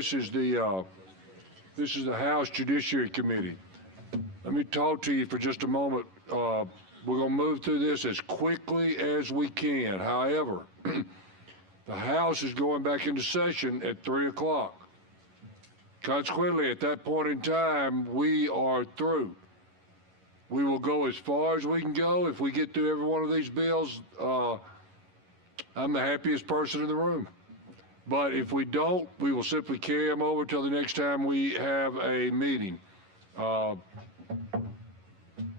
this is the House Judiciary Committee. Let me talk to you for just a moment. We're going to move through this as quickly as we can. However, the House is going back into session at 3 o'clock. Consequently, at that point in time, we are through. We will go as far as we can go. If we get through every one of these bills, I'm the happiest person in the room. But if we don't, we will simply carry them over till the next time we have a meeting. Go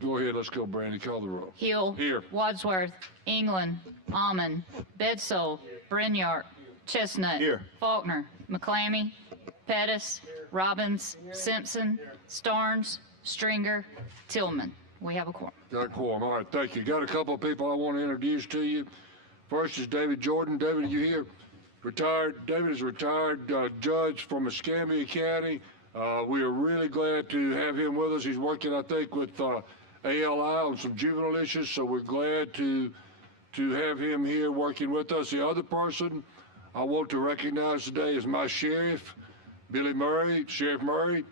ahead, let's go, Brandy, call the roll. Hill. Here. Wadsworth. England. Almond. Bedsole. Brinyard. Chestnut. Here. Faulkner. McClammy. Pettis. Robbins. Simpson. Starnes. Stringer. Tillman. We have a quorum. Got a quorum. All right, thank you. Got a couple of people I want to introduce to you. First is David Jordan. David, are you here? Retired. David is a retired judge from Escambia County. We are really glad to have him with us. He's working, I think, with ALI on some juvenile issues, so we're glad to have him here working with us. The other person I want to recognize today is my sheriff, Billy Murray, Sheriff Murray.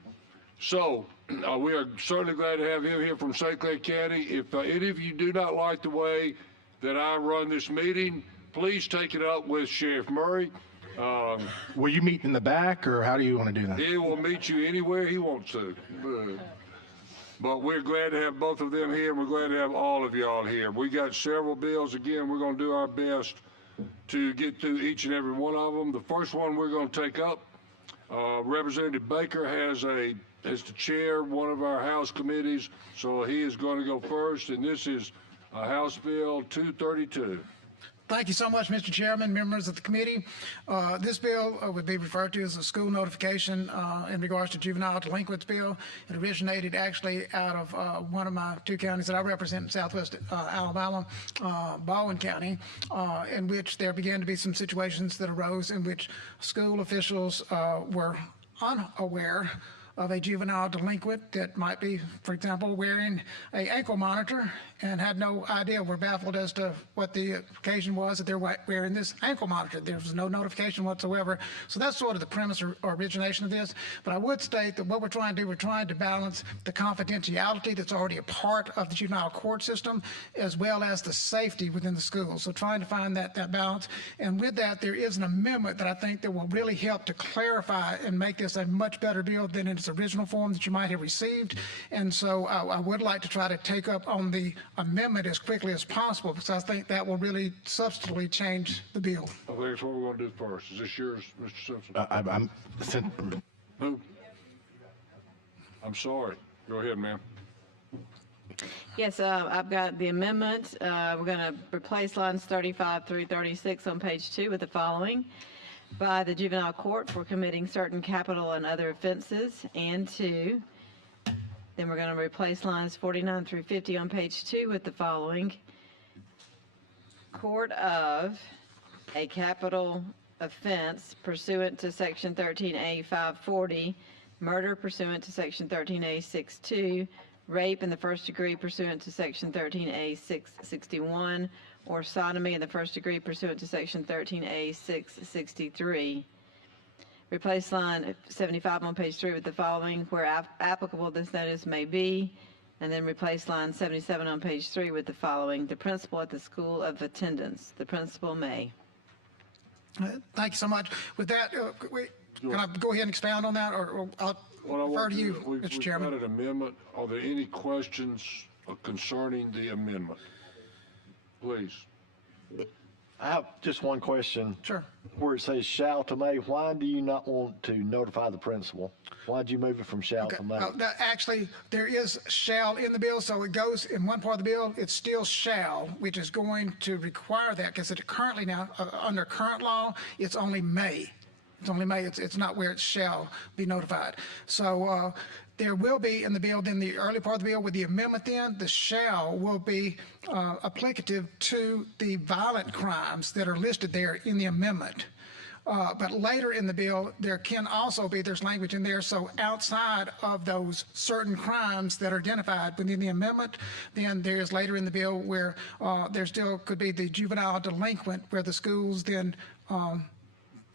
So we are certainly glad to have him here from St. Clair County. If any of you do not like the way that I run this meeting, please take it up with Sheriff Murray. Will you meet in the back, or how do you want to do that? He will meet you anywhere he wants to. But we're glad to have both of them here, and we're glad to have all of y'all here. We got several bills. Again, we're going to do our best to get through each and every one of them. The first one we're going to take up, Representative Baker has the chair of one of our House committees, so he is going to go first, and this is House Bill 232. Thank you so much, Mr. Chairman, members of the committee. This bill would be referred to as a school notification in regards to juvenile delinquents bill. It originated actually out of one of my two counties that I represent in southwest Alabama, Baldwin County, in which there began to be some situations that arose in which school officials were unaware of a juvenile delinquent that might be, for example, wearing an ankle monitor and had no idea, were baffled as to what the occasion was that they're wearing this ankle monitor. There was no notification whatsoever. So that's sort of the premise or origination of this. But I would state that what we're trying to do, we're trying to balance the confidentiality that's already a part of the juvenile court system, as well as the safety within the school. So trying to find that balance. And with that, there is an amendment that I think that will really help to clarify and make this a much better bill than in its original form that you might have received. And so I would like to try to take up on the amendment as quickly as possible, because I think that will really substantially change the bill. I think that's what we're going to do first. Is this yours, Mr. Simpson? Who? I'm sorry. Go ahead, ma'am. Yes, I've got the amendment. We're going to replace lines 35 through 36 on page 2 with the following. By the juvenile court for committing certain capital and other offenses, and 2. Then we're going to replace lines 49 through 50 on page 2 with the following. Court of a capital offense pursuant to section 13A 540, murder pursuant to section 13A 62, rape in the first degree pursuant to section 13A 661, or sodomy in the first degree pursuant to section 13A 663. Replace line 75 on page 3 with the following: where applicable this notice may be. And then replace line 77 on page 3 with the following: the principal at the school of attendance. The principal may. Thank you so much. With that, can I go ahead and expound on that, or I'll refer to you, Mr. Chairman? We've got an amendment. Are there any questions concerning the amendment? Please. I have just one question. Sure. Where it says shall to may, why do you not want to notify the principal? Why did you move it from shall to may? Actually, there is shall in the bill, so it goes in one part of the bill, it's still shall, which is going to require that, because it currently now, under current law, it's only may. It's only may, it's not where it shall be notified. So there will be in the bill, then the early part of the bill with the amendment, then the shall will be applicative to the violent crimes that are listed there in the amendment. But later in the bill, there can also be, there's language in there, so outside of those certain crimes that are identified within the amendment, then there's later in the bill where there still could be the juvenile delinquent, where the schools then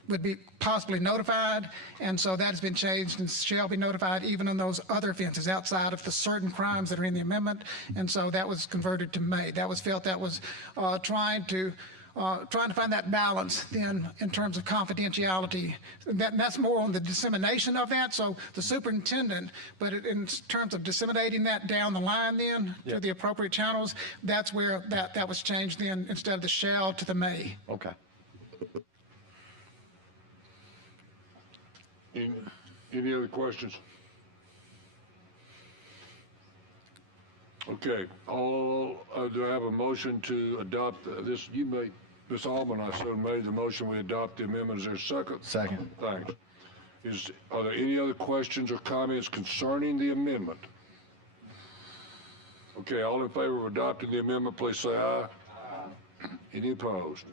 would be possibly notified, and so that has been changed and shall be notified even on those other offenses outside of the certain crimes that are in the amendment, and so that was converted to may. That was felt that was trying to find that balance then in terms of confidentiality. That's more on the dissemination of that, so the superintendent, but in terms of disseminating that down the line then to the appropriate channels, that's where that was changed then, instead of the shall to the may. Okay. Any other questions? Okay, do I have a motion to adopt this? You made, Ms. Alman, I assume, made the motion, we adopt the amendment. Is there a second? Second. Thanks. Are there any other questions or comments concerning the amendment? Okay, all in favor of adopting the amendment, please say aye. Any opposed?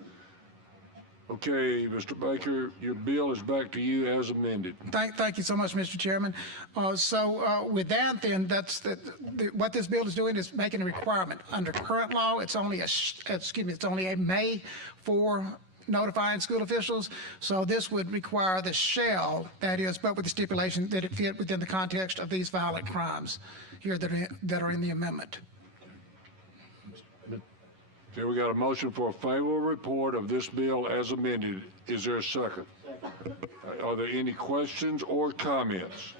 Okay, Mr. Baker, your bill is back to you as amended. Thank you so much, Mr. Chairman. With that, then, what this bill is doing is making a requirement. Under current law, it's only a may for notifying school officials. So this would require the shall, that is, but with the stipulation that it fit within the context of these violent crimes here that are in the amendment. Okay, we got a motion for a favorable report of this bill as amended. Is there a second? Are there any questions or comments?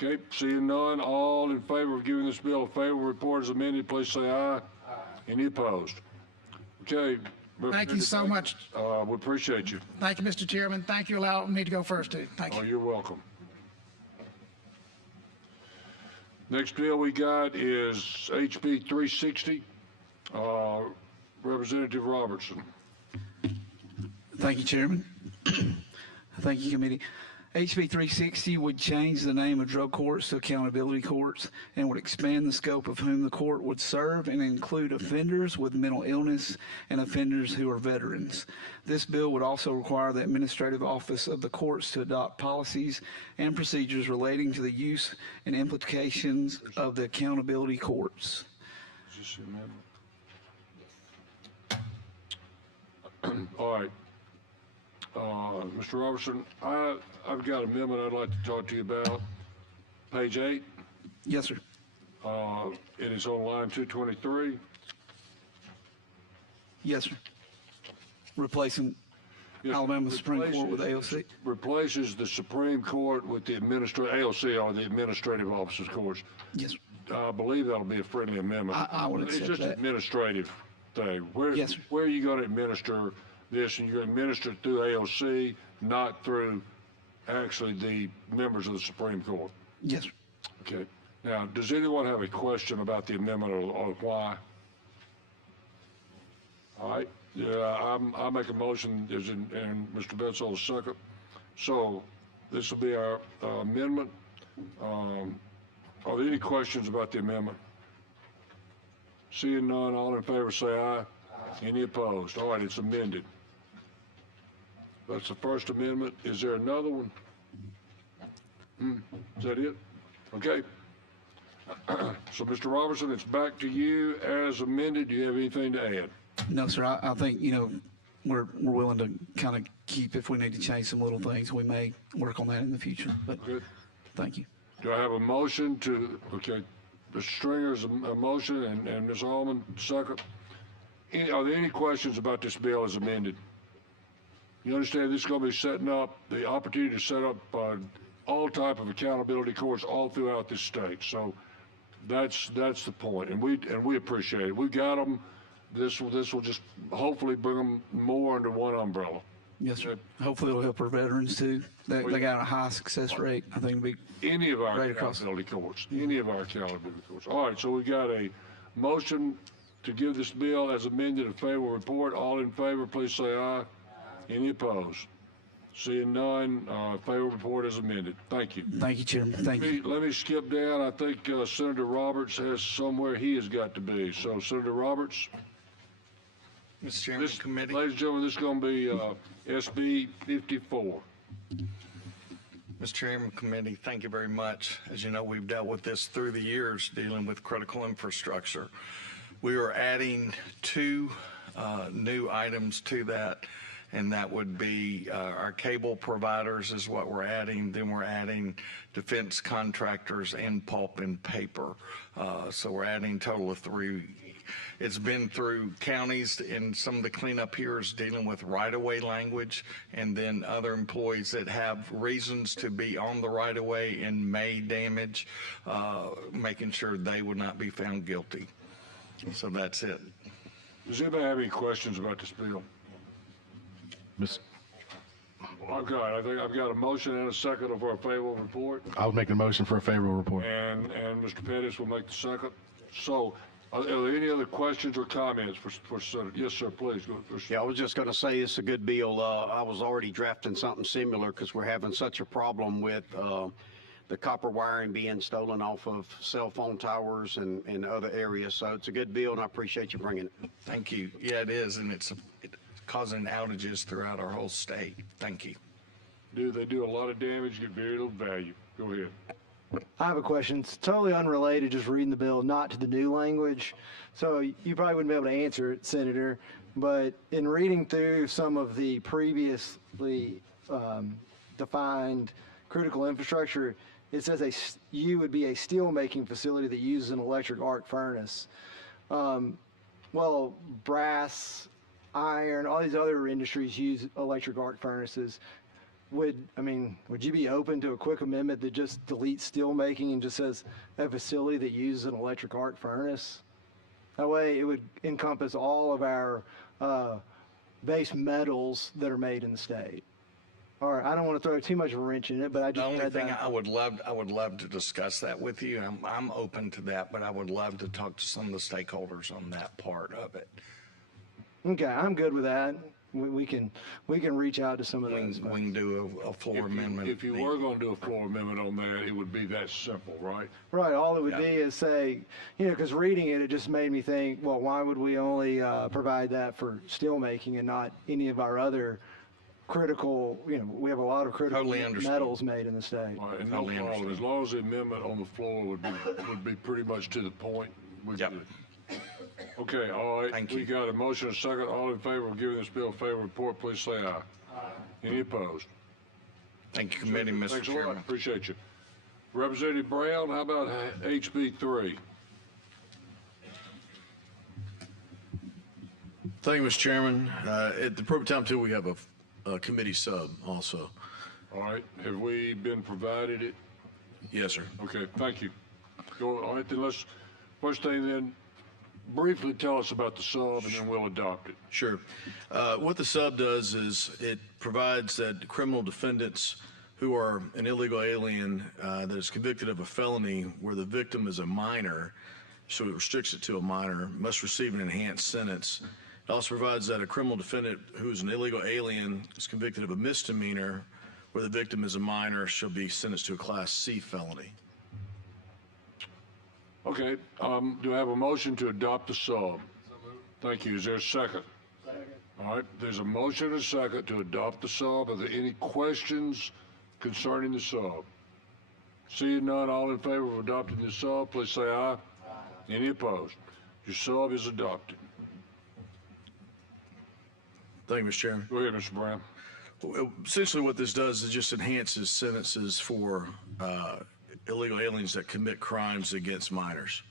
Okay, seeing none, all in favor of giving this bill a favorable report as amended, please say aye. Any opposed? Okay. Thank you so much. We appreciate you. Thank you, Mr. Chairman. Thank you, allowing me to go first, too. Thank you. Oh, you're welcome. Next bill we got is HB 360. Representative Robertson. Thank you, Chairman. Thank you, Committee. HB 360 would change the name of drug courts to accountability courts and would expand the scope of whom the court would serve and include offenders with mental illness and offenders who are veterans. This bill would also require the administrative office of the courts to adopt policies and procedures relating to the use and implications of the accountability courts. Is this the amendment? All right. Mr. Robertson, I've got an amendment I'd like to talk to you about. Page 8. Yes, sir. It is on line 223. Yes, sir. Replacing Yes, Alabama Supreme Court with replaces- AOC. Replaces the Supreme Court with the AOC, or the administrative officers courts. Yes, sir. I believe that'll be a friendly amendment. I would accept It's just an that. administrative thing. Yes, sir. Where are you going to administer this? And you're going to administer it through AOC, not through actually the members of the Supreme Court. Yes, sir. Okay. Now, does anyone have a question about the amendment or why? All right. Yeah, I make a motion, and Mr. Betzel is second. So this will be our amendment. Are there any questions about the amendment? Seeing none, all in favor say aye. Any opposed? All right, it's amended. That's the first amendment. Is there another one? Is that it? Okay. So, Mr. Robertson, it's back to you as amended. Do you have anything to add? No, sir. I think, we're willing to kind of keep, if we need to change some little things, we may work on that in the future. But Good. thank you. Do I have a motion to, okay, Mr. Stringer's a motion and Ms. Allman second. Are there any questions about this bill as amended? You understand this is going to be setting up the opportunity to set up all type of accountability courts all throughout this state. So that's the point, and we appreciate it. We got them. This will just hopefully bring them more under one umbrella. Yes, sir. Hopefully it'll help our veterans too. They got a high success rate. I think it'll be Any of our right across. accountability courts. Any of our accountability courts. All right, so we got a motion to give this bill as amended a favorable report. All in favor, please say aye. Any opposed? Seeing none, favorable report is amended. Thank you. Thank you, Chairman. Thank you. Let me skip down. I think Senator Roberts has somewhere he has got to be. So Senator Roberts. Mr. Chairman, committee. Ladies and gentlemen, this is going to be SB 54. Mr. Chairman, committee, thank you very much. As you know, we've dealt with this through the years, dealing with critical infrastructure. We are adding two new items to that, and that would be our cable providers is what we're adding. Then we're adding defense contractors and pulp and paper. So we're adding a total of 3. It's been through counties, and some of the cleanup here is dealing with right-of-way language, and then other employees that have reasons to be on the right-of-way and may damage, making sure they would not be found guilty. So that's it. Does anybody have any questions about this bill? Miss- I think I've got a motion and a second for a favorable report, I'll make the motion for a favorable report. and Mr. Pettis will make the second. So, are there any other questions or comments for Senator? Yes, sir, please. Go first. Yeah, I was just going to say it's a good bill. I was already drafting something similar because we're having such a problem with the copper wiring being stolen off of cell phone towers and other areas. So it's a good bill, and I appreciate you bringing it. Thank you. Yeah, it is, and it's causing outages throughout our whole state. Thank you. They do a lot of damage, get very little value. Go ahead. I have a question. It's totally unrelated, just reading the bill, not to the new language. So you probably wouldn't be able to answer it, Senator, but in reading through some of the previously defined critical infrastructure, it says you would be a steel-making facility that uses an electric arc furnace. Well, brass, iron, all these other industries use electric arc furnaces. Would you be open to a quick amendment that just deletes steel making and just says a facility that uses an electric arc furnace? That way it would encompass all of our base metals that are made in the state. All right, I don't want to throw too much of a wrench in it, but I The just only read thing that. I would love to discuss that with you. I'm open to that, but I would love to talk to some of the stakeholders on that part of it. Okay, I'm good with that. We can reach out to some of We those. can, we can do a floor amendment. If you were going to do a floor amendment on that, it would be that simple, right? Right, all it would Yeah. be is say, because reading it, it just made me think, well, why would we only provide that for steel making and not any of our other critical, we have a lot of critical Totally understood. metals made in the state. All right, and no Totally problem. understand. As long as the amendment on the floor would be pretty much to the point. we're Yep. good. Okay, all right. Thank We you. got a motion, a second. All in favor of giving this bill a favorable report, please say aye. Any opposed? Thank you, committee, Mr. Thanks a lot. Chairman. Appreciate you. Representative Brown, how about HB 3? Thank you, Mr. Chairman. At the appropriate time, too, we have a committee sub also. All right, have we been provided it? Yes, sir. Okay, thank you. Go, all right, then let's, first thing then, briefly tell us about the sub and then we'll adopt it. Sure. What the sub does is it provides that criminal defendants who are an illegal alien that is convicted of a felony where the victim is a minor, so it restricts it to a minor, must receive an enhanced sentence. It also provides that a criminal defendant who is an illegal alien is convicted of a misdemeanor where the victim is a minor shall be sentenced to a Class C felony. Okay, do I have a motion to adopt the sub? Thank you. Is there a second? Second. All right, there's a motion and a second to adopt the sub. Are there any questions concerning the sub? Seeing none, all in favor of adopting the sub, please say aye. Aye. Any opposed? Your sub is adopted. Thank you, Mr. Chairman. Go ahead, Mr. Brown. Well, essentially, what this does is just enhances sentences for illegal aliens that commit crimes against minors.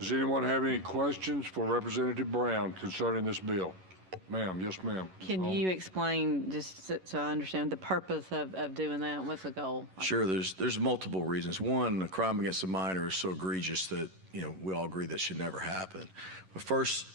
Does anyone have any questions for Representative Brown concerning this bill? Ma'am, yes, ma'am. Can you explain, just so I understand, the purpose of doing that? What's the goal? Sure, there's multiple reasons. One, a crime against a minor is so egregious that we all agree that should never happen. But first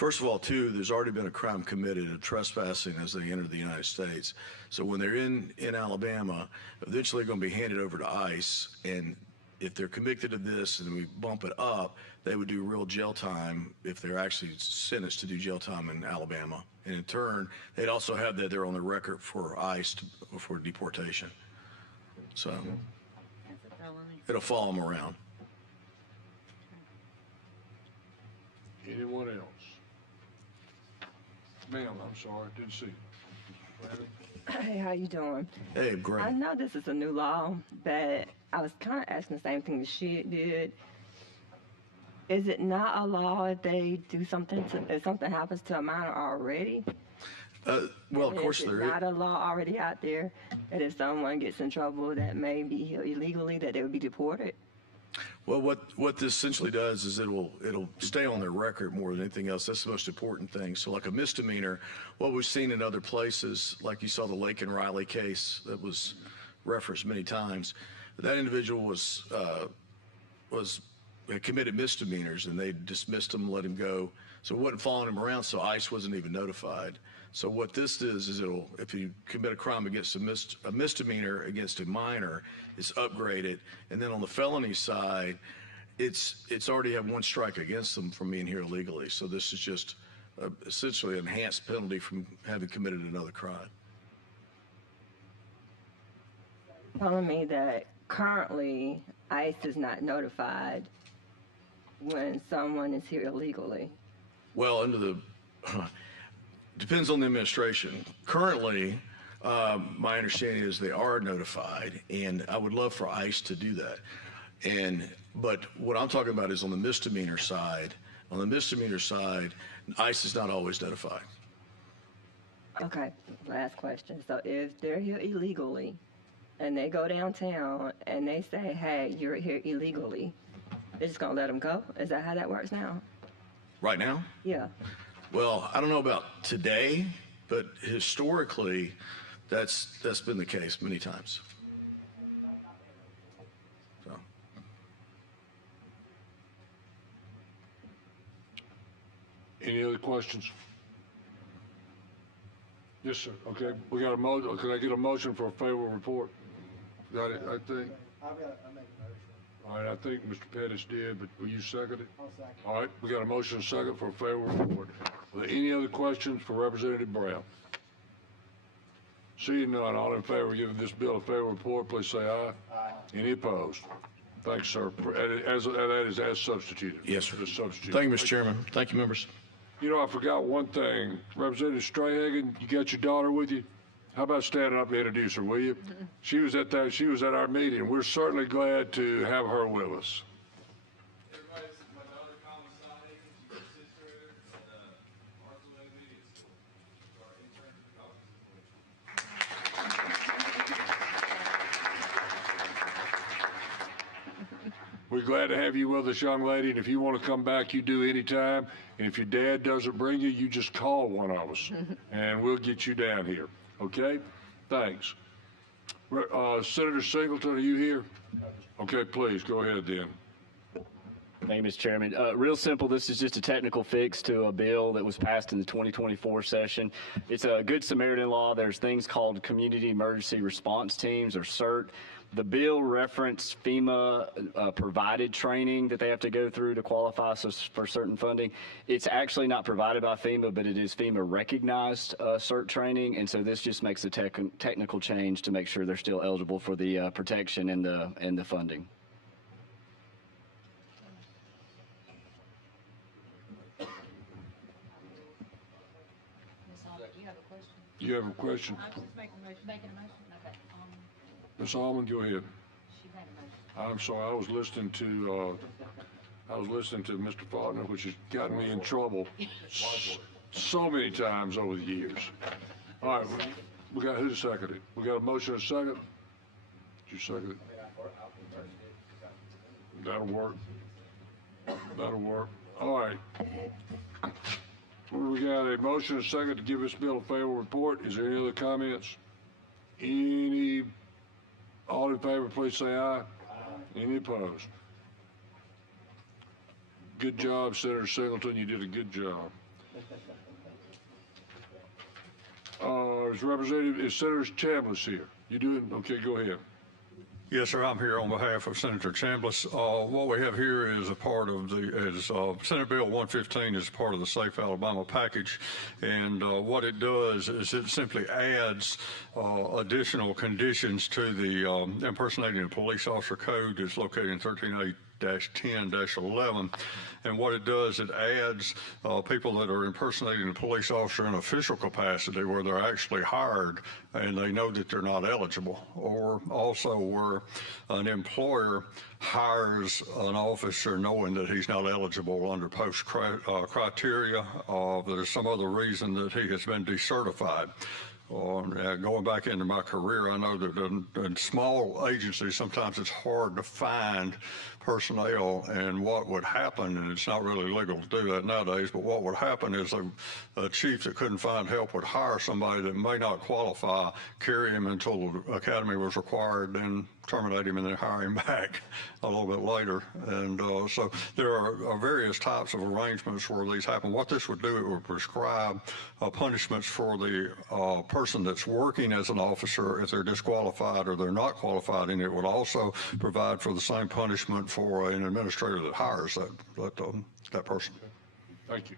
of all, too, there's already been a crime committed of trespassing as they enter the United States. So when they're in Alabama, eventually they're going to be handed over to ICE, and if they're convicted of this and we bump it up, they would do real jail time if they're actually sentenced to do jail time in Alabama. And in turn, they'd also have that there on the record for ICE for deportation. So it'll follow them around. Anyone else? Ma'am, I'm sorry, didn't see you. Hey, how you doing? Hey, great. I know this is a new law, but I was kind of asking the same thing that she did. Is it not a law if they do something if something happens to a minor already? Well, of course Is it there is. not a law already out there that if someone gets in trouble that may be here illegally, that they would be deported? Well, what this essentially does is it'll stay on their record more than anything else. That's the most important thing. So like a misdemeanor, what we've seen in other places, like you saw the Lake and Riley case that was referenced many times, that individual was committed misdemeanors and they dismissed him, let him go. So it wasn't following him around, so ICE wasn't even notified. So what this is if you commit a crime against a misdemeanor against a minor, it's upgraded. And then on the felony side, it's already have one strike against them from being here illegally. So this is just essentially an enhanced penalty from having committed another crime. Telling me that currently ICE is not notified when someone is here illegally. Well, depends on the administration. Currently, my understanding is they are notified, and I would love for ICE to do that. But what I'm talking about is on the misdemeanor side. On the misdemeanor side, ICE is not always notified. Okay, last question. So if they're here illegally and they go downtown and they say, hey, you're here illegally, they're just gonna let them go? Is that how that works now? Right now? Yeah. Well, I don't know about today, but historically, that's been the case many times. So. Any other questions? Yes, sir. Okay, we got a motion. Can I get a motion for a favorable report? Got it, I think. I make a motion. All right, I think Mr. Pettis did, but will you second it? I'll second. All right, we got a motion and a second for a favorable report. Are there any other questions for Representative Brown? Seeing none, all in favor of giving this bill a favorable report, please say aye. Aye. Any opposed? Thanks, sir. That is as substituted. Yes, sir. As substituted. Thank you, Mr. Chairman. Thank you, members. You know, I forgot one thing. Representative Strahagen, you got your daughter with you? How about standing up and introduce her, will you? She was at our meeting. We're certainly glad to have her with us. My daughter, Colin Strahagen, she's a sister at Arthur Media School. Our intern for the college. We're glad to have you with us, young lady, and if you want to come back, you do anytime. And if your dad doesn't bring you, you just call one of us, and we'll get you down here. Okay? Thanks. Senator Singleton, are you here? Okay, please, go ahead then. Thank you, Mr. Chairman. Real simple, this is just a technical fix to a bill that was passed in the 2024 session. It's a Good Samaritan law. There's things called Community Emergency Response Teams, or CERT. The bill referenced FEMA provided training that they have to go through to qualify for certain funding. It's actually not provided by FEMA, but it is FEMA recognized CERT training, and so this just makes a technical change to make sure they're still eligible for the protection and the funding. You have a question? I was just making a motion. Making a motion? Okay. Ms. Almond, go ahead. She made a motion. I'm sorry, I was listening to Mr. Faulkner, which has gotten me in trouble so many times over the years. All right, we got, who seconded it? We got a motion and a second? Did you second it? That'll work. That'll work. All right. We got a motion and a second to give this bill a favorable report. Is there any other comments? All in favor, please say aye. Any opposed? Good job, Senator Singleton. You did a good job. Is Senator Chambliss here? You doing? Okay, go ahead. Yes, sir. I'm here on behalf of Senator Chambliss. What we have here is a part of Senate Bill 115 is part of the Safe Alabama package, and what it does is it simply adds additional conditions to the impersonating a police officer code that's located in 8-10-11. And what it does, it adds people that are impersonating a police officer in official capacity where they're actually hired and they know that they're not eligible, or also where an employer hires an officer knowing that he's not eligible under post criteria, or there's some other reason that he has been decertified. Going back into my career, I know that in small agencies, sometimes it's hard to find personnel, and what would happen, and it's not really legal to do that nowadays, but what would happen is a chief that couldn't find help would hire somebody that may not qualify, carry him until the academy was required, then terminate him and then hire him back a little bit later. And so there are various types of arrangements where these happen. What this would do, it would prescribe punishments for the person that's working as an officer if they're disqualified or they're not qualified, and it would also provide for the same punishment for an administrator that hires that person. Thank you.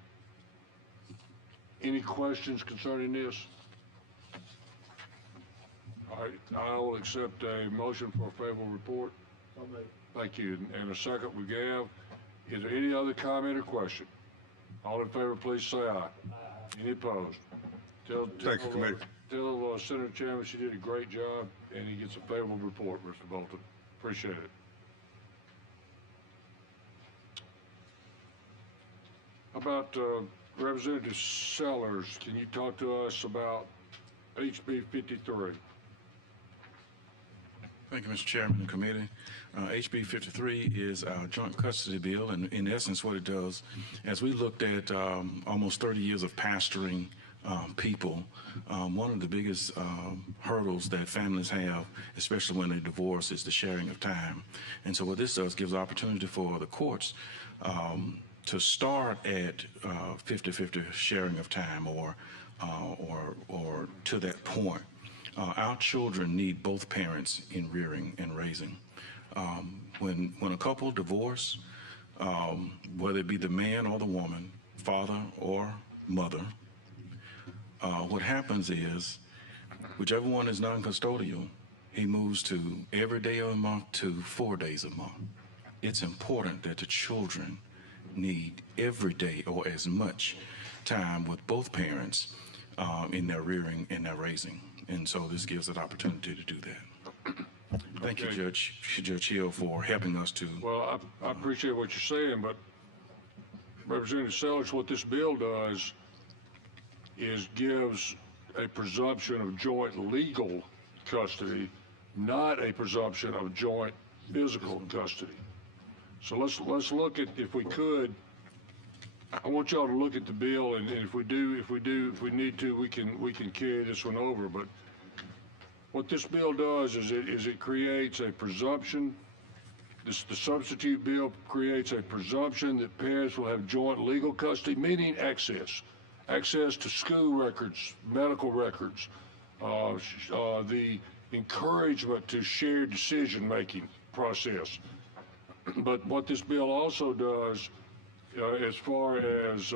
Any questions concerning this? All right, I will accept a motion for a favorable report. Thank you. And a second we have. Is there any other comment or question? All in favor, please say aye. Any opposed? Thank you, Committee. Tell Senator Chairman she did a great job, and he gets a favorable report, Mr. Bolton. Appreciate it. How about Representative Sellers? Can you talk to us about HB 53? Thank you, Mr. Chairman and committee. HB 53 is our joint custody bill, and in essence what it does, as we looked at almost 30 years of pastoring people, one of the biggest hurdles that families have, especially when they divorce, is the sharing of time. And so what this does gives opportunity for the courts to start at 50-50 sharing of time or to that point. Our children need both parents in rearing and raising. When a couple divorce, whether it be the man or the woman, father or mother, what happens is, whichever one is non-custodial, he moves to every day of the month to 4 days a month. It's important that the children need every day or as much time with both parents in their rearing and their raising. And so this gives an opportunity to do that. Thank you, Judge Hill, for helping us to. Well, I appreciate what you're saying, but Representative Sellers, what this bill does is gives a presumption of joint legal custody, not a presumption of joint physical custody. So let's look at, if we could, I want y'all to look at the bill, and if we need to, we can carry this one over. But what this bill does is it creates a presumption. The substitute bill creates a presumption that parents will have joint legal custody, meaning access to school records, medical records, the encouragement to shared decision-making process. But what this bill also does, as far as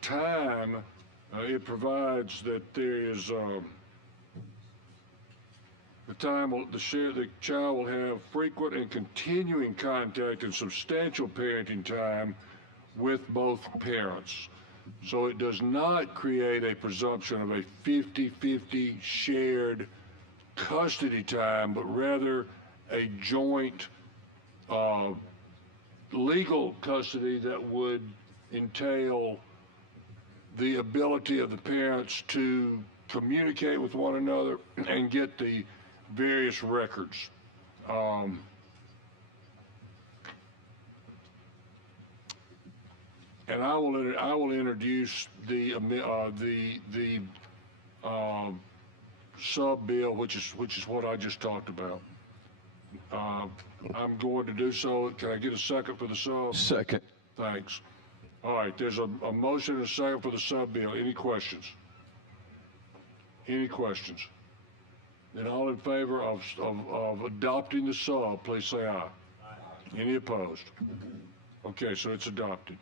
time, it provides that there is the child will have frequent and continuing contact and substantial parenting time with both parents. So it does not create a presumption of a 50-50 shared custody time, but rather a joint legal custody that would entail the ability of the parents to communicate with one another and get the various records. And I will introduce the sub bill, which is what I just talked about. I'm going to do so. Can I get a second for the sub? Second. Thanks. All right, there's a motion and a second for the sub bill. Any questions? Any questions? Then all in favor of adopting the sub, please say aye. Any opposed? Okay, so it's adopted.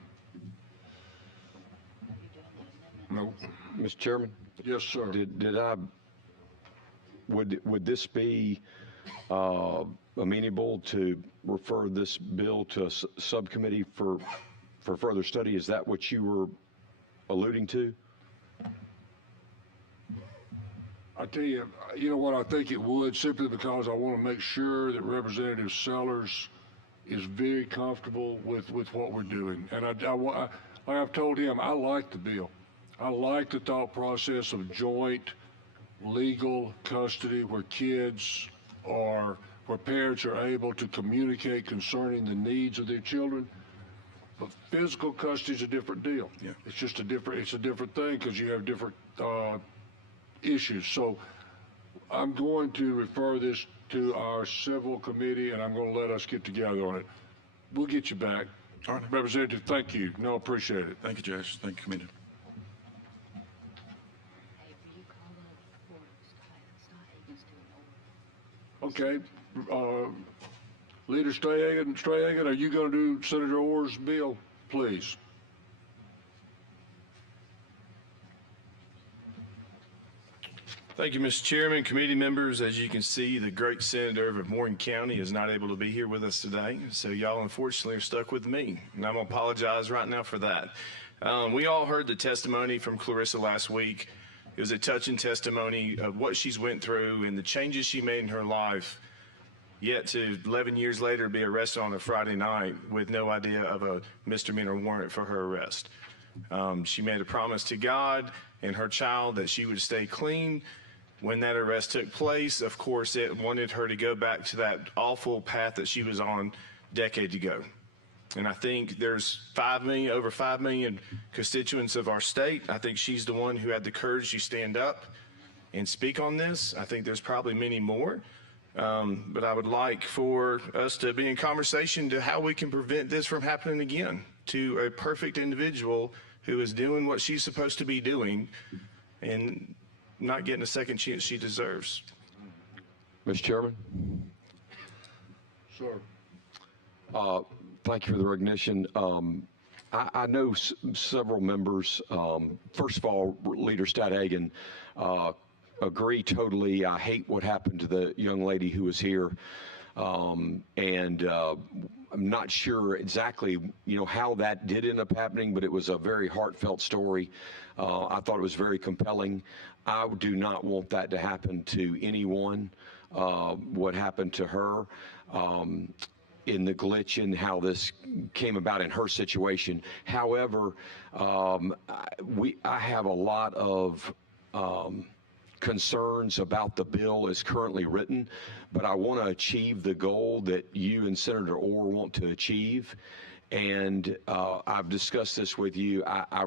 No. Mr. Chairman? Yes, sir. Would this be amenable to refer this bill to a subcommittee for further study? Is that what you were alluding to? I tell you, you know what, I think it would, simply because I want to make sure that Representative Sellers is very comfortable with what we're doing. And like I've told him, I like the bill. I like the thought process of joint legal custody where parents are able to communicate concerning the needs of their children. But physical custody is a different deal. Yeah. It's just a different thing because you have different issues. So I'm going to refer this to our civil committee, and I'm going to let us get together on it. We'll get you back. All right. Representative, thank you. No, appreciate it. Thank you, Judge. Thank you, Committee. Okay. Leader Strahagan, are you going to do Senator Orr's bill, please? Thank you, Mr. Chairman, committee members. As you can see, the great senator of Morgan County is not able to be here with us today, so y'all unfortunately are stuck with me, and I'm going to apologize right now for that. We all heard the testimony from Clarissa last week. It was a touching testimony of what she's went through and the changes she made in her life, yet to 11 years later be arrested on a Friday night with no idea of a misdemeanor warrant for her arrest. She made a promise to God and her child that she would stay clean. When that arrest took place, of course, it wanted her to go back to that awful path that she was on decades ago. And I think there's over 5 million constituents of our state. I think she's the one who had the courage to stand up and speak on this. I think there's probably many more. But I would like for us to be in conversation to how we can prevent this from happening again to a perfect individual who is doing what she's supposed to be doing and not getting a second chance she deserves. Mr. Chairman? Sir. Thank you for the recognition. I know several members. First of all, Leader Stadhagen, agree totally. I hate what happened to the young lady who was here. I'm not sure exactly, how that did end up happening, but it was a very heartfelt story. I thought it was very compelling. I do not want that to happen to anyone. What happened to her, in the glitch and how this came about in her situation. However, I have a lot of concerns about the bill as currently written, but I want to achieve the goal that you and Senator Orr want to achieve. And I've discussed this with you. I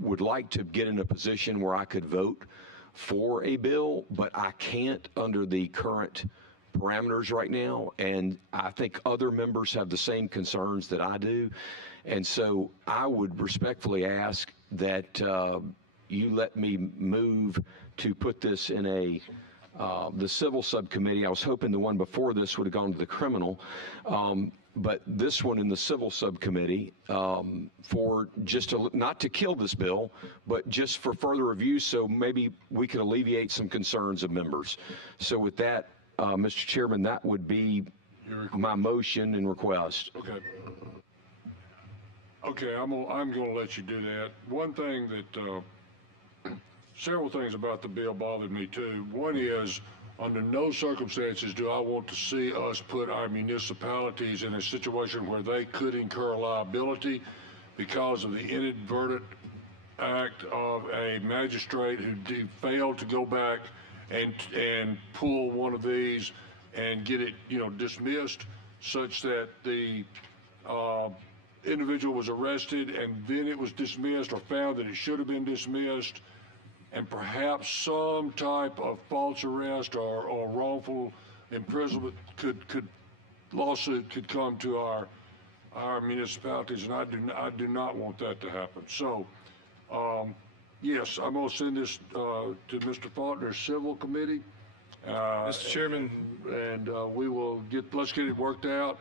would like to get in a position where I could vote for a bill, but I can't under the current parameters right now, and I think other members have the same concerns that I do. And so I would respectfully ask that you let me move to put this in the civil subcommittee. I was hoping the one before this would have gone to the criminal, but this one in the civil subcommittee for just not to kill this bill, but just for further review, so maybe we could alleviate some concerns of members. So with that, Mr. Chairman, that would be my motion and request. Okay. Okay, I'm going to let you do that. One thing that, several things about the bill bothered me too. One is, under no circumstances do I want to see us put our municipalities in a situation where they could incur liability because of the inadvertent act of a magistrate who failed to go back and pull one of these and get it, dismissed, such that the individual was arrested and then it was dismissed or found that it should have been dismissed, and perhaps some type of false arrest or wrongful imprisonment lawsuit could come to our municipalities, and I do not want that to happen. So, yes, I'm going to send this to Mr. Faulkner's Civil Committee. Mr. Chairman. And let's get it worked out.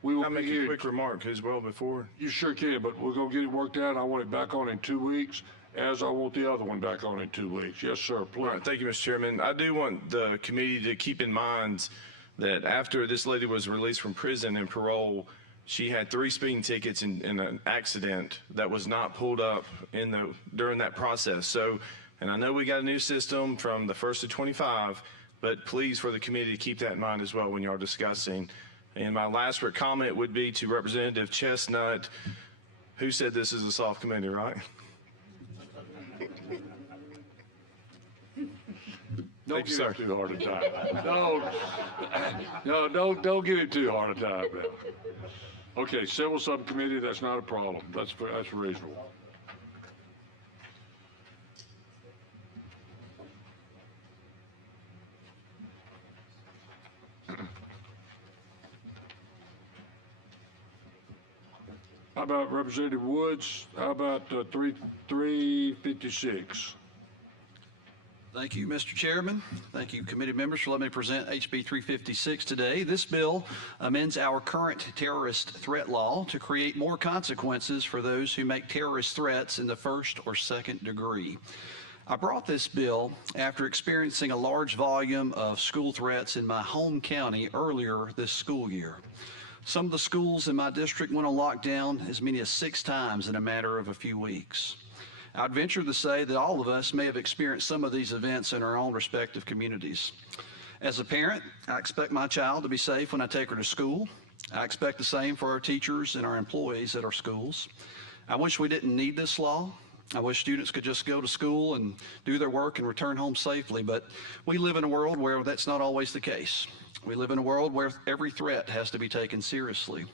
We will I'll make a quick remark as well before. You sure can, but we're going to get it worked out. I want it back on in 2 weeks, as I want the other one back on in 2 weeks. Yes, sir, please. All right, thank you, Mr. Chairman. I do want the committee to keep in mind that after this lady was released from prison and parole, she had 3 speeding tickets in an accident that was not pulled up during that process. So, and I know we got a new system from the 1st to 25, but please, for the committee, to keep that in mind as well when you are discussing. And my last comment would be to Representative Chestnut, who said this is a soft committee, right? Don't Thank you, give sir. him too hard a time. Don't give him too hard a time, man. Okay, civil subcommittee, that's not a problem. That's reasonable. How about Representative Woods? How about 356? Thank you, Mr. Chairman. Thank you, committee members, for letting me present HB 356 today. This bill amends our current terrorist threat law to create more consequences for those who make terrorist threats in the first or second degree. I brought this bill after experiencing a large volume of school threats in my home county earlier this school year. Some of the schools in my district went on lockdown as many as 6 times in a matter of a few weeks. I'd venture to say that all of us may have experienced some of these events in our own respective communities. As a parent, I expect my child to be safe when I take her to school. I expect the same for our teachers and our employees at our schools. I wish we didn't need this law. I wish students could just go to school and do their work and return home safely, but we live in a world where that's not always the case. We live in a world where every threat has to be taken seriously.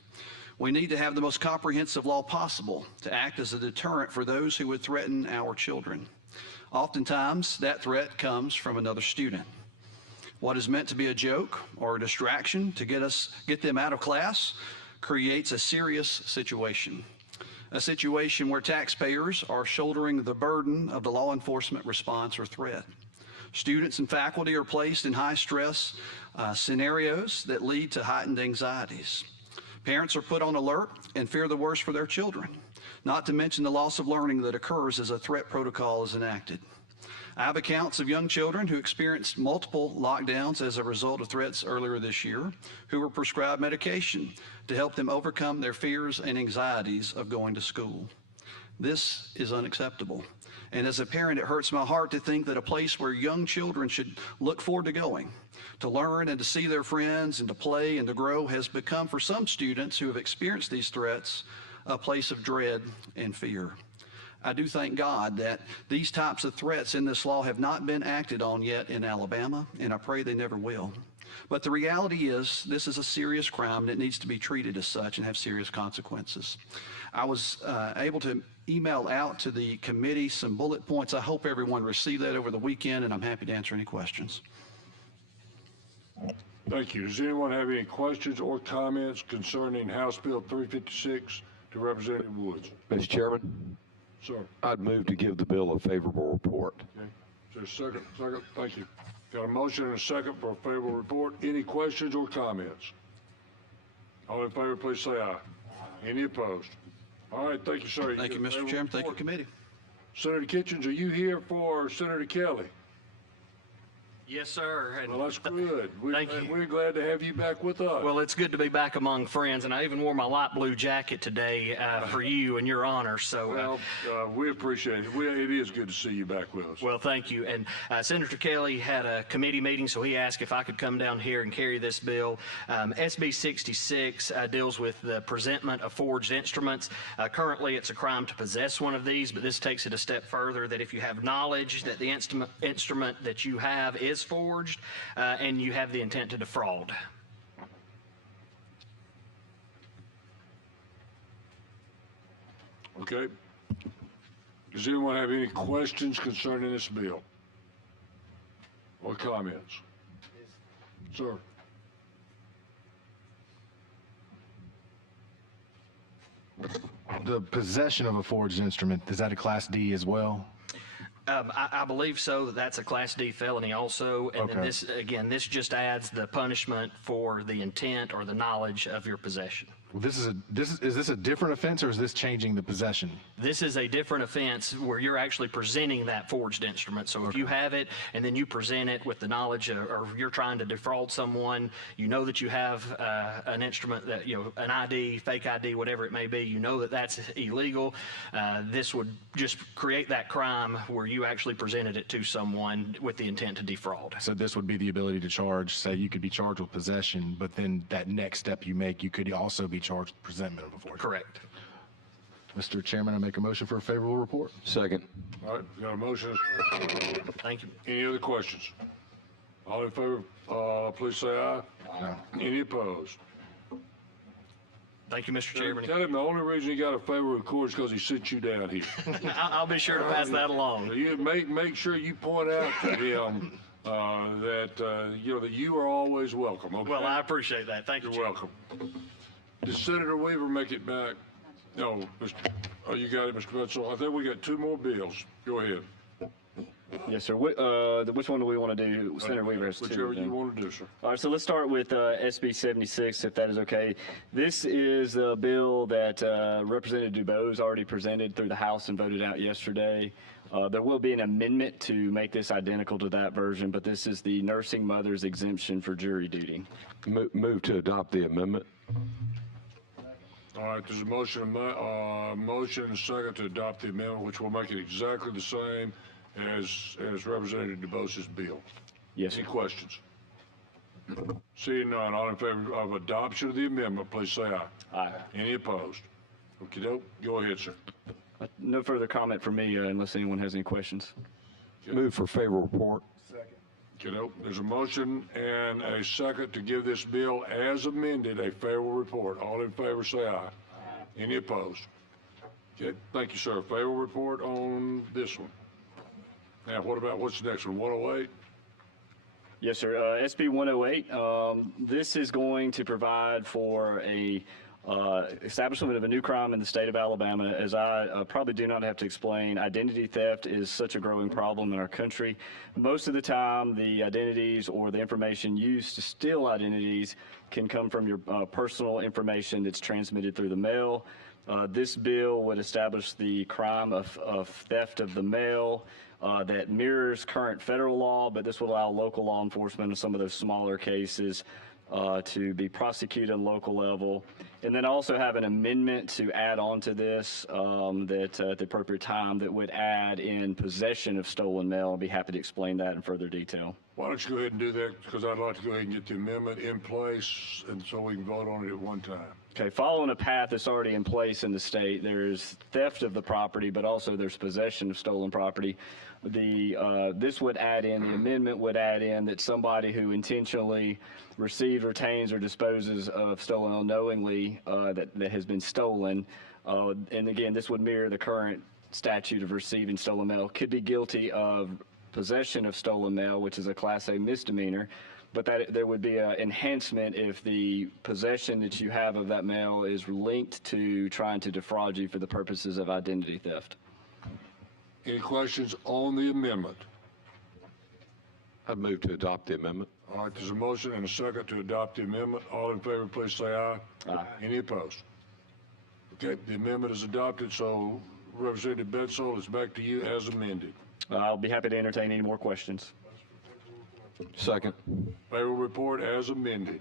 We need to have the most comprehensive law possible to act as a deterrent for those who would threaten our children. Oftentimes, that threat comes from another student. What is meant to be a joke or a distraction to get them out of class creates a serious situation. A situation where taxpayers are shouldering the burden of the law enforcement response or threat. Students and faculty are placed in high-stress scenarios that lead to heightened anxieties. Parents are put on alert and fear the worst for their children, not to mention the loss of learning that occurs as a threat protocol is enacted. I have accounts of young children who experienced multiple lockdowns as a result of threats earlier this year, who were prescribed medication to help them overcome their fears and anxieties of going to school. This is unacceptable. And as a parent, it hurts my heart to think that a place where young children should look forward to going, to learn and to see their friends and to play and to grow, has become, for some students who have experienced these threats, a place of dread and fear. I do thank God that these types of threats in this law have not been acted on yet in Alabama, and I pray they never will. But the reality is, this is a serious crime and it needs to be treated as such and have serious consequences. I was able to email out to the committee some bullet points. I hope everyone received that over the weekend, and I'm happy to answer any questions. Thank you. Does anyone have any questions or comments concerning House Bill 356 to Representative Woods? Mr. Chairman, Sir. I'd move to give the bill a favorable report. Okay. Is there a second? Second. Thank you. Got a motion and a second for a favorable report. Any questions or comments? All in favor, please say aye. Any opposed? All right, thank you, sir. Thank you, Mr. Chairman. Thank you, committee. Senator Kitchens, are you here for Senator Kelly? Yes, sir. And well, that's good. Thank you. We're glad to have you back with us. Well, it's good to be back among friends, and I even wore my light blue jacket today for you and your honor. So, we appreciate it. It is good to see you back with us. Well, thank you. And Senator Kelly had a committee meeting, so he asked if I could come down here and carry this bill. SB 66 deals with the presentment of forged instruments. Currently, it's a crime to possess one of these, but this takes it a step further, that if you have knowledge that the instrument that you have is forged and you have the intent to defraud. Okay. Does anyone have any questions concerning this bill or comments? Sir. The possession of a forged instrument, is that a Class D as well? I believe so. That's a Class D felony also. And Okay. then this just adds the punishment for the intent or the knowledge of your possession. Well, is this a different offense, or is this changing the possession? This is a different offense where you're actually presenting that forged instrument. So if you have it and then you present it with the knowledge or you're trying to defraud someone, you know that you have an instrument that, an ID, fake ID, whatever it may be, you know that that's illegal. This would just create that crime where you actually presented it to someone with the intent to defraud. So this would be the ability to charge, say you could be charged with possession, but then that next step you make, you could also be charged with presentment of a forgery. Correct. Mr. Chairman, I make a motion for a favorable report. Second. All right, got a motion. Thank you. Any other questions? All in favor, please say aye. Aye. Any opposed? Thank you, Mr. Chairman. Tell him the only reason he got a favorable report is because he sent you down here. I'll be sure to pass that along. You make sure you point out to him that you are always welcome. Okay? Well, I appreciate that. Thank you. You're welcome. Did Senator Weaver make it back? No, you got it, Mr. Betzel. I think we got two more bills. Go ahead. Yes, sir. Which one do we want to do? Senator Weaver has two. Whichever you want to do, sir. All right, so let's start with SB 76, if that is okay. This is a bill that Representative DuBose already presented through the House and voted out yesterday. There will be an amendment to make this identical to that version, but this is the nursing mother's exemption for jury duty. Move to adopt the amendment. All right, there's a motion and a second to adopt the amendment, which will make it exactly the same as Representative DuBose's bill. Yes, Any sir. questions? Seeing none, all in favor of adoption of the amendment, please say aye. Aye. Any opposed? Okey-doke, go ahead, sir. No further comment from me unless anyone has any questions. Move for favorable report. Okey-doke, there's a motion and a second to give this bill as amended a favorable report. All in favor, say aye. Any opposed? Okay, thank you, sir. Favorable report on this one. Now, what's the next one, 108? Yes, sir. SB 108, this is going to provide for a establishment of a new crime in the state of Alabama. As I probably do not have to explain, identity theft is such a growing problem in our country. Most of the time, the identities or the information used to steal identities can come from your personal information that's transmitted through the mail. This bill would establish the crime of theft of the mail that mirrors current federal law, but this will allow local law enforcement in some of those smaller cases to be prosecuted at local level. And then also have an amendment to add on to this that at the appropriate time that would add in possession of stolen mail. I'll be happy to explain that in further detail. Why don't you go ahead and do that, because I'd like to go ahead and get the amendment in place, and so we can vote on it at one time. Okay, following a path that's already in place in the state, there's theft of the property, but also there's possession of stolen property. This would add in, the amendment would add in that somebody who intentionally receives, retains, or disposes of stolen unknowingly that has been stolen, and again, this would mirror the current statute of receiving stolen mail, could be guilty of possession of stolen mail, which is a Class A misdemeanor, but that there would be an enhancement if the possession that you have of that mail is linked to trying to defraud you for the purposes of identity theft. Any questions on the amendment? I'd move to adopt the amendment. All right, there's a motion and a second to adopt the amendment. All in favor, please say aye. Aye. Any opposed? Okay, the amendment is adopted, so Representative Betzel, it's back to you as amended. I'll be happy to entertain any more questions. Second. Favorable report as amended.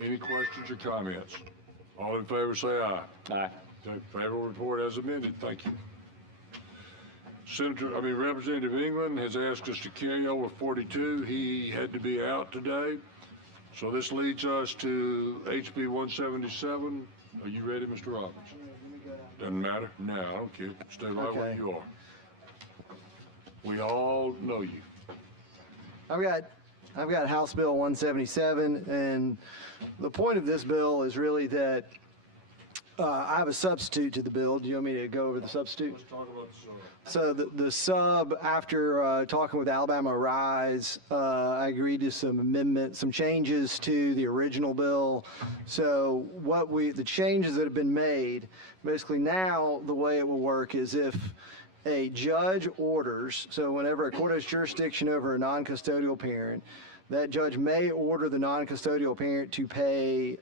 Any questions or comments? All in favor, say aye. Aye. Okay, favorable report as amended. Thank you. Representative England has asked us to carry over 42. He had to be out today. So this leads us to HB 177. Are you ready, Mr. Roberts? Doesn't matter? No, I don't care. Stay right where you are. We all know you. I've got House Bill 177, and the point of this bill is really that I have a substitute to the bill. Do you want me to go over the substitute? Let's talk about the sub. So the sub, after talking with Alabama Rise, I agreed to some amendments, some changes to the original bill. So the changes that have been made, basically now the way it will work is if a judge orders, so whenever a court has jurisdiction over a non-custodial parent, that judge may order the non-custodial parent to pay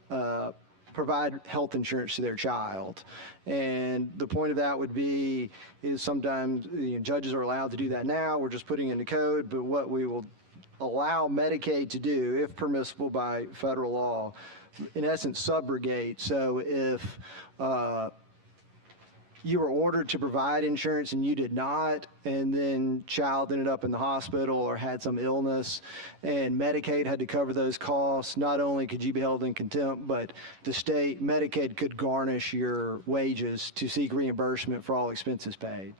provide health insurance to their child. And the point of that would be is sometimes judges are allowed to do that now. We're just putting in the code, but what we will allow Medicaid to do, if permissible by federal law, in essence, subrogate. So if you were ordered to provide insurance and you did not, and then child ended up in the hospital or had some illness, and Medicaid had to cover those costs, not only could you be held in contempt, but the state Medicaid could garnish your wages to seek reimbursement for all expenses paid.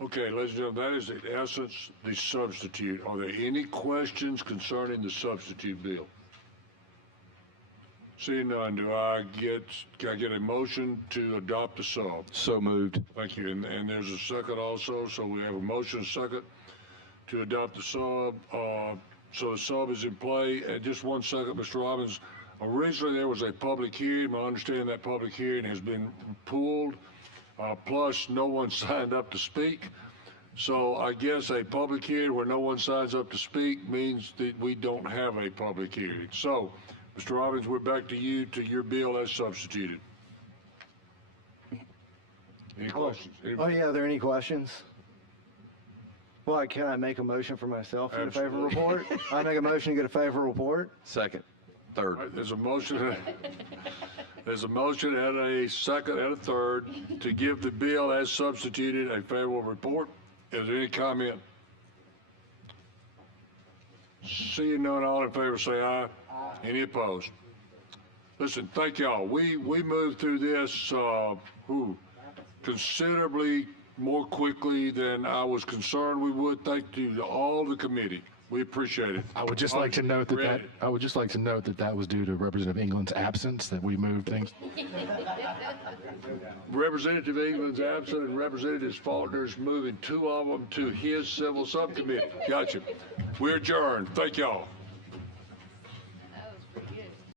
Okay, ladies and gentlemen, that is in essence the substitute. Are there any questions concerning the substitute bill? Seeing none, can I get a motion to adopt the sub? So moved. Thank you. And there's a second also, so we have a motion and second to adopt the sub. So the sub is in play. Just 1 second, Mr. Robbins. Originally, there was a public hearing. My understanding that public hearing has been pulled. Plus, no one signed up to speak. So I guess a public hearing where no one signs up to speak means that we don't have a public hearing. So, Mr. Robbins, we're back to you, to your bill as substituted. Any questions? Oh, yeah, are there any questions? Well, can I make a motion for myself to get a favorable report? I make a motion to get a favorable report. Second. Third. All right, there's a motion. There's a motion and a second and a third to give the bill as substituted a favorable report. Is there any comment? Seeing none, all in favor say aye. Any opposed? Listen, thank y'all. We moved through this considerably more quickly than I was concerned we would. Thank you to all the committee. We appreciate it. I would just like to note that was due to Representative England's absence that we moved things. Representative England's absent and Representative Faulkner's moving 2 of them to his civil subcommittee. Gotcha. We're adjourned. Thank y'all.